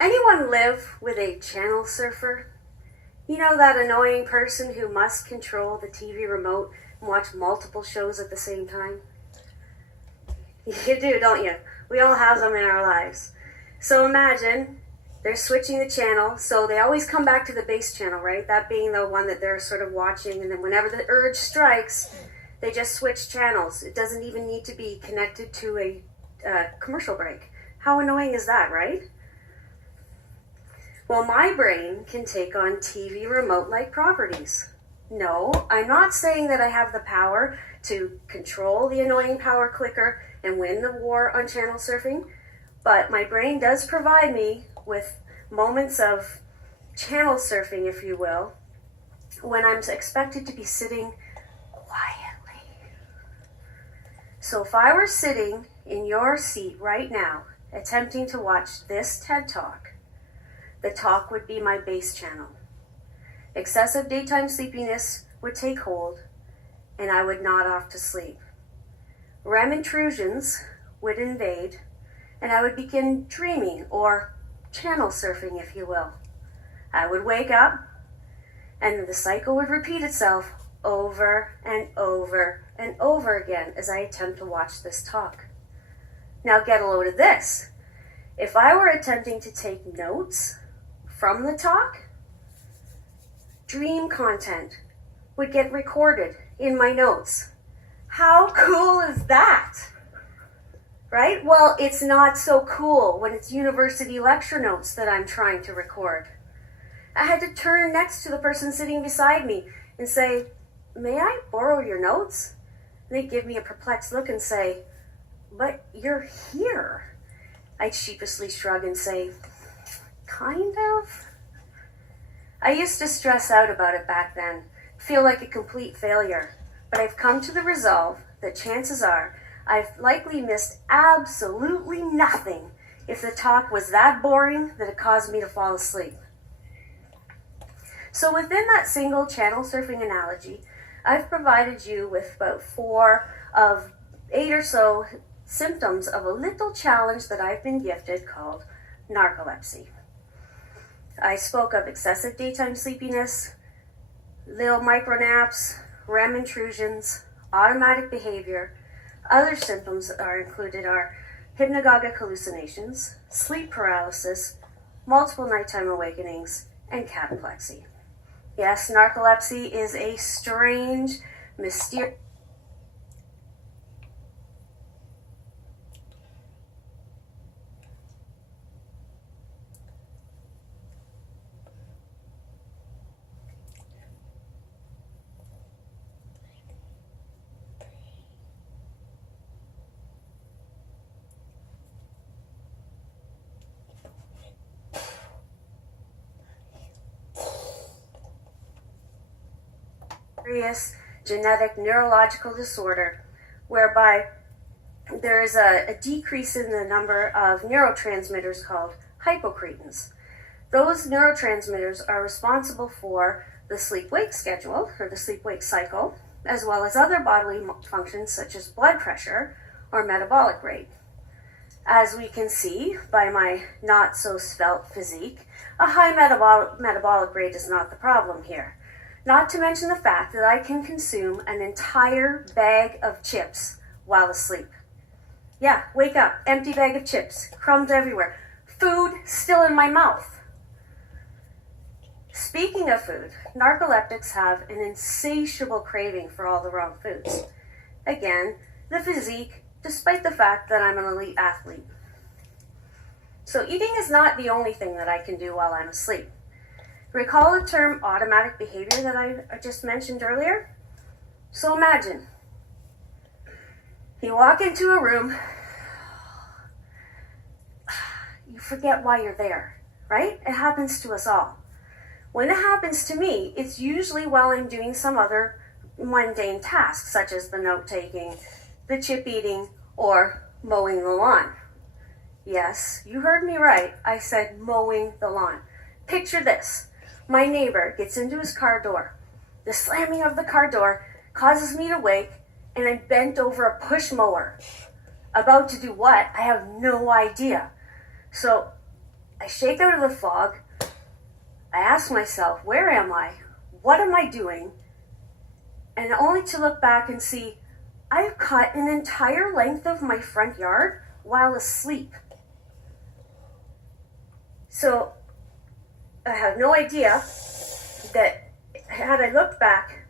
Anyone live with a channel surfer? You know, that annoying person who must control the TV remote and watch multiple shows at the same time? You do, don't you? We all have them in our lives. So imagine they're switching the channel, so they always come back to the base channel, right? That being the one that they're sort of watching, and then whenever the urge strikes, they just switch channels. It doesn't even need to be connected to a commercial break. How annoying is that, right? Well, my brain can take on TV remote-like properties. No, I'm not saying that I have the power to control the annoying power clicker and win the war on channel surfing, but my brain does provide me with moments of channel surfing, if you will, when I'm expected to be sitting quietly. So if I were sitting in your seat right now, attempting to watch this TED Talk, the talk would be my base channel. Excessive daytime sleepiness would take hold, and I would nod off to sleep. REM intrusions would invade, and I would begin dreaming, or channel surfing, if you will. I would wake up, and the cycle would repeat itself over and over and over again as I attempt to watch this talk. Now get a load of this. If I were attempting to take notes from the talk, dream content would get recorded in my notes. How cool is that? Right? Well, it's not so cool when it's university lecture notes that I'm trying to record. I had to turn next to the person sitting beside me and say, "May I borrow your notes?" And they'd give me a perplexed look and say, "But you're here." I'd sheepishly shrug and say, "Kind of." I used to stress out about it back then, feel like a complete failure, but I've come to the resolve that chances are I've likely missed absolutely nothing if the talk was that boring that it caused me to fall asleep. So within that single channel surfing analogy, I've provided you with about 4 of 8 or so symptoms of a little challenge that I've been gifted called narcolepsy. I spoke of excessive daytime sleepiness, little micronaps, REM intrusions, automatic behavior. Other symptoms that are included are hypnagogic hallucinations, sleep paralysis, multiple nighttime awakenings, and cataplexy. Yes, narcolepsy is a strange, mysterious... genetic neurological disorder whereby there is a decrease in the number of neurotransmitters called hypocretins. Those neurotransmitters are responsible for the sleep-wake schedule, or the sleep-wake cycle, as well as other bodily functions such as blood pressure or metabolic rate. As we can see by my not-so-svelte physique, a high metabolic rate is not the problem here. Not to mention the fact that I can consume an entire bag of chips while asleep. Yeah, wake up, empty bag of chips, crumbs everywhere, food still in my mouth. Speaking of food, narcoleptics have an insatiable craving for all the wrong foods. Again, the physique, despite the fact that I'm an elite athlete. So eating is not the only thing that I can do while I'm asleep. Recall the term automatic behavior that I just mentioned earlier? So imagine, you walk into a room, you forget why you're there, right? It happens to us all. When it happens to me, it's usually while I'm doing some other mundane task, such as the note-taking, the chip eating, or mowing the lawn. Yes, you heard me right. I said mowing the lawn. Picture this. My neighbor gets into his car door. The slamming of the car door causes me to wake, and I'm bent over a push mower. About to do what? I have no idea. So I shake out of the fog. I ask myself, where am I? What am I doing? And only to look back and see I've cut an entire length of my front yard while asleep. So I have no idea that had I looked back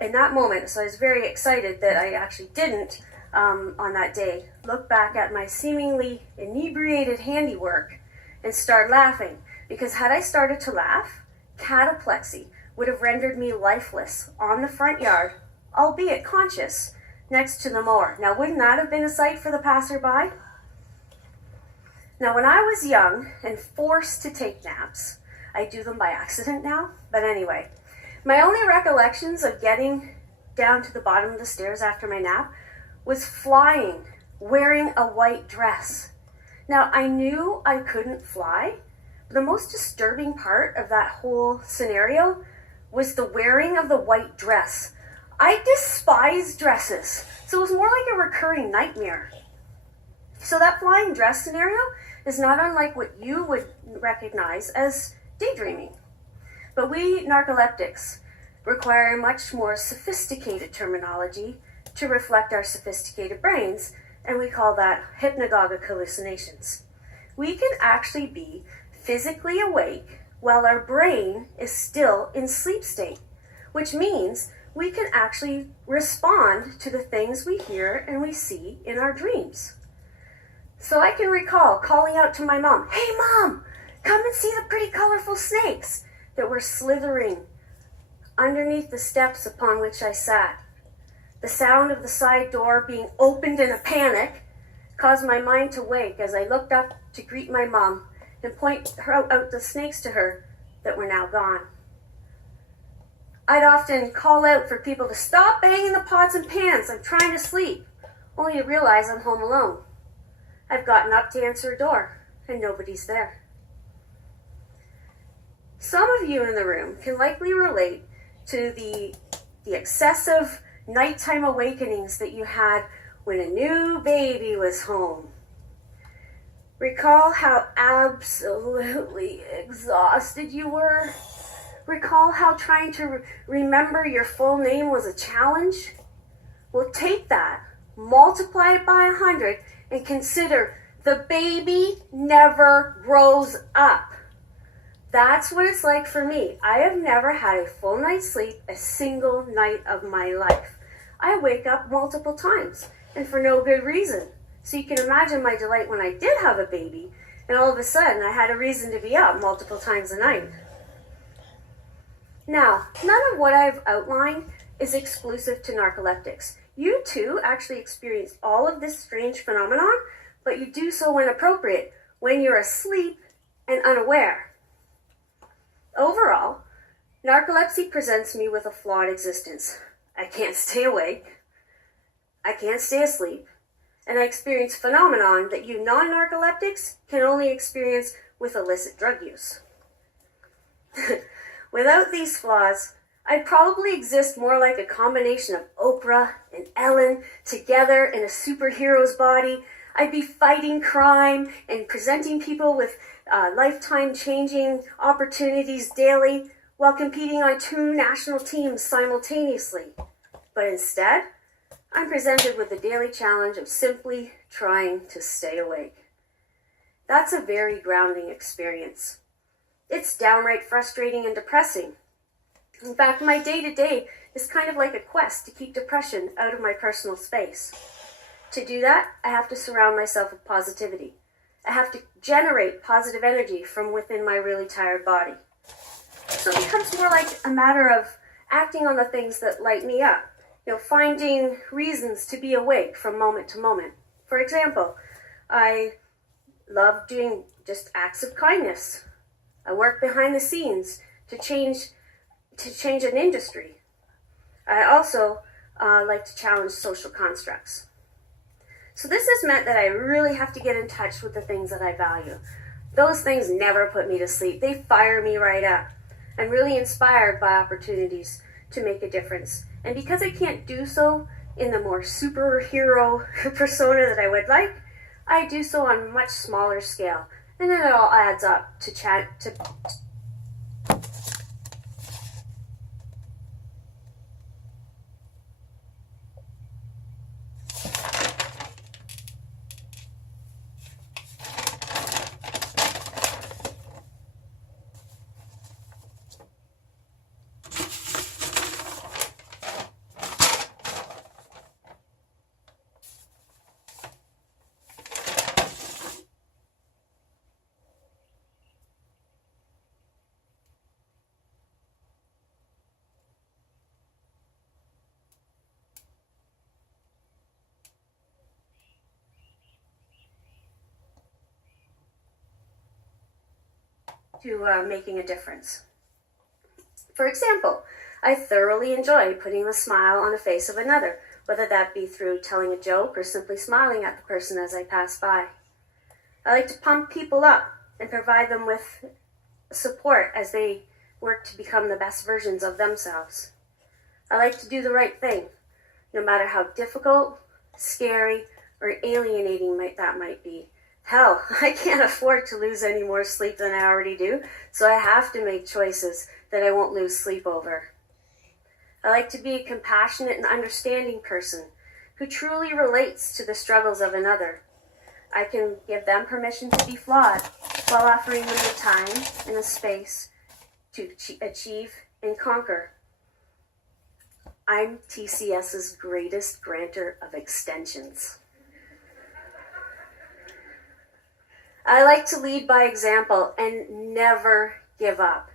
in that moment, so I was very excited that I actually didn't on that day look back at my seemingly inebriated handiwork and start laughing, because had I started to laugh, cataplexy would have rendered me lifeless on the front yard, albeit conscious, next to the mower. Now, wouldn't that have been a sight for the passerby? Now, when I was young and forced to take naps, I do them by accident now, but anyway, my only recollections of getting down to the bottom of the stairs after my nap was flying, wearing a white dress. Now, I knew I couldn't fly, but the most disturbing part of that whole scenario was the wearing of the white dress. I despise dresses, so it was more like a recurring nightmare. So that flying dress scenario is not unlike what you would recognize as daydreaming. But we narcoleptics require much more sophisticated terminology to reflect our sophisticated brains, and we call that hypnagogic hallucinations. We can actually be physically awake while our brain is still in sleep state, which means we can actually respond to the things we hear and we see in our dreams. So I can recall calling out to my mom, "Hey Mom, come and see the pretty colorful snakes that were slithering underneath the steps upon which I sat." The sound of the side door being opened in a panic caused my mind to wake as I looked up to greet my mom and point out the snakes to her that were now gone. I'd often call out for people to stop banging the pots and pans. I'm trying to sleep, only to realize I'm home alone. I've gotten up to answer a door and nobody's there. Some of you in the room can likely relate to the excessive nighttime awakenings that you had when a new baby was home. Recall how absolutely exhausted you were. Recall how trying to remember your full name was a challenge. Well, take that, multiply it by 100, and consider the baby never grows up. That's what it's like for me. I have never had a full night's sleep a single night of my life. I wake up multiple times, and for no good reason. So you can imagine my delight when I did have a baby, and all of a sudden I had a reason to be up multiple times a night. Now, none of what I've outlined is exclusive to narcoleptics. You too actually experience all of this strange phenomenon, but you do so when appropriate, when you're asleep and unaware. Overall, narcolepsy presents me with a flawed existence. I can't stay awake, I can't stay asleep, and I experience phenomenon that you non-narcoleptics can only experience with illicit drug use. Without these flaws, I'd probably exist more like a combination of Oprah and Ellen together in a superhero's body. I'd be fighting crime and presenting people with lifetime-changing opportunities daily while competing on 2 national teams simultaneously. But instead, I'm presented with the daily challenge of simply trying to stay awake. That's a very grounding experience. It's downright frustrating and depressing. In fact, my day-to-day is kind of like a quest to keep depression out of my personal space. To do that, I have to surround myself with positivity. I have to generate positive energy from within my really tired body. So it becomes more like a matter of acting on the things that light me up. Finding reasons to be awake from moment to moment. For example, I love doing just acts of kindness. I work behind the scenes to change an industry. I also like to challenge social constructs. So this has meant that I really have to get in touch with the things that I value. Those things never put me to sleep. They fire me right up. I'm really inspired by opportunities to make a difference. And because I can't do so in the more superhero persona that I would like, I do so on a much smaller scale. And then it all adds up to making a difference. For example, I thoroughly enjoy putting a smile on the face of another, whether that be through telling a joke or simply smiling at the person as I pass by. I like to pump people up and provide them with support as they work to become the best versions of themselves. I like to do the right thing, no matter how difficult, scary, or alienating that might be. Hell, I can't afford to lose any more sleep than I already do, so I have to make choices that I won't lose sleep over. I like to be a compassionate and understanding person who truly relates to the struggles of another. I can give them permission to be flawed while offering them the time and the space to achieve and conquer. I'm TCS's greatest grantor of extensions. I like to lead by example and never give up.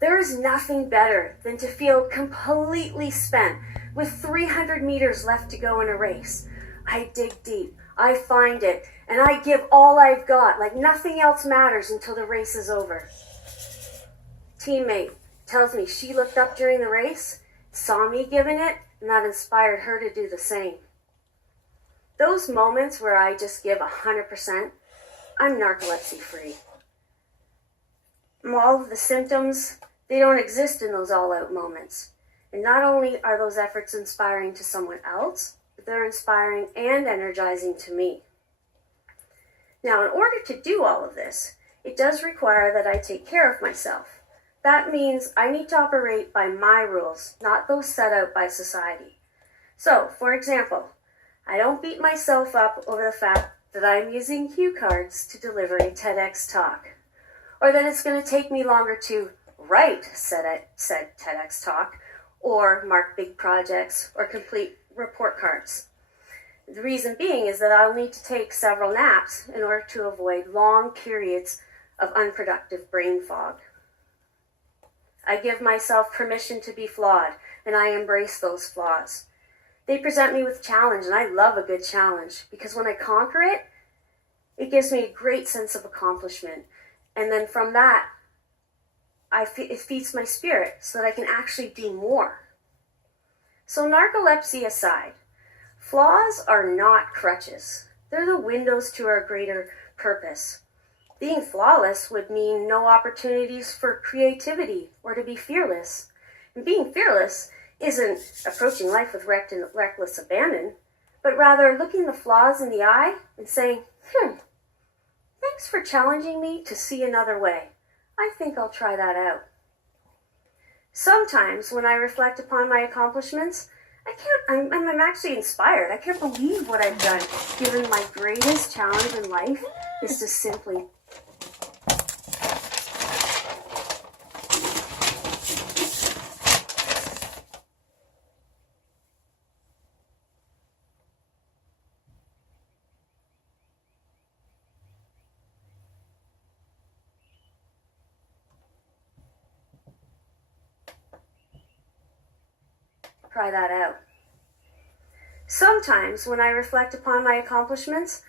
There is nothing better than to feel completely spent with 300 meters left to go in a race. I dig deep, I find it, and I give all I've got, like nothing else matters until the race is over. Teammate tells me she looked up during the race, saw me giving it, and that inspired her to do the same. Those moments where I just give 100%, I'm narcolepsy free. All of the symptoms, they don't exist in those all-out moments. And not only are those efforts inspiring to someone else, but they're inspiring and energizing to me. Now, in order to do all of this, it does require that I take care of myself. That means I need to operate by my rules, not those set out by society. So, for example, I don't beat myself up over the fact that I'm using cue cards to deliver a TEDx talk, or that it's going to take me longer to write said TEDx talk, or mark big projects, or complete report cards. The reason being is that I'll need to take several naps in order to avoid long periods of unproductive brain fog. I give myself permission to be flawed, and I embrace those flaws. They present me with challenge, and I love a good challenge, because when I conquer it, it gives me a great sense of accomplishment. And then from that, it feeds my spirit so that I can actually do more. So narcolepsy aside, flaws are not crutches. They're the windows to our greater purpose. Being flawless would mean no opportunities for creativity or to be fearless. And being fearless isn't approaching life with reckless abandon, but rather looking the flaws in the eye and saying, thanks for challenging me to see another way. I think I'll try that out. Sometimes when I reflect upon my accomplishments, I'm actually inspired. I can't believe what I've done, given my greatest challenge in life is to simply try that out. Sometimes when I reflect upon my accomplishments,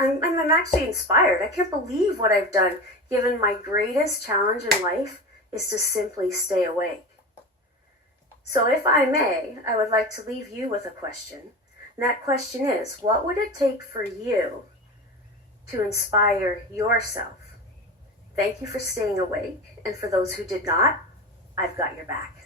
I'm actually inspired. I can't believe what I've done, given my greatest challenge in life is to simply stay awake. So if I may, I would like to leave you with a question. And that question is, what would it take for you to inspire yourself? Thank you for staying awake. And for those who did not, I've got your back.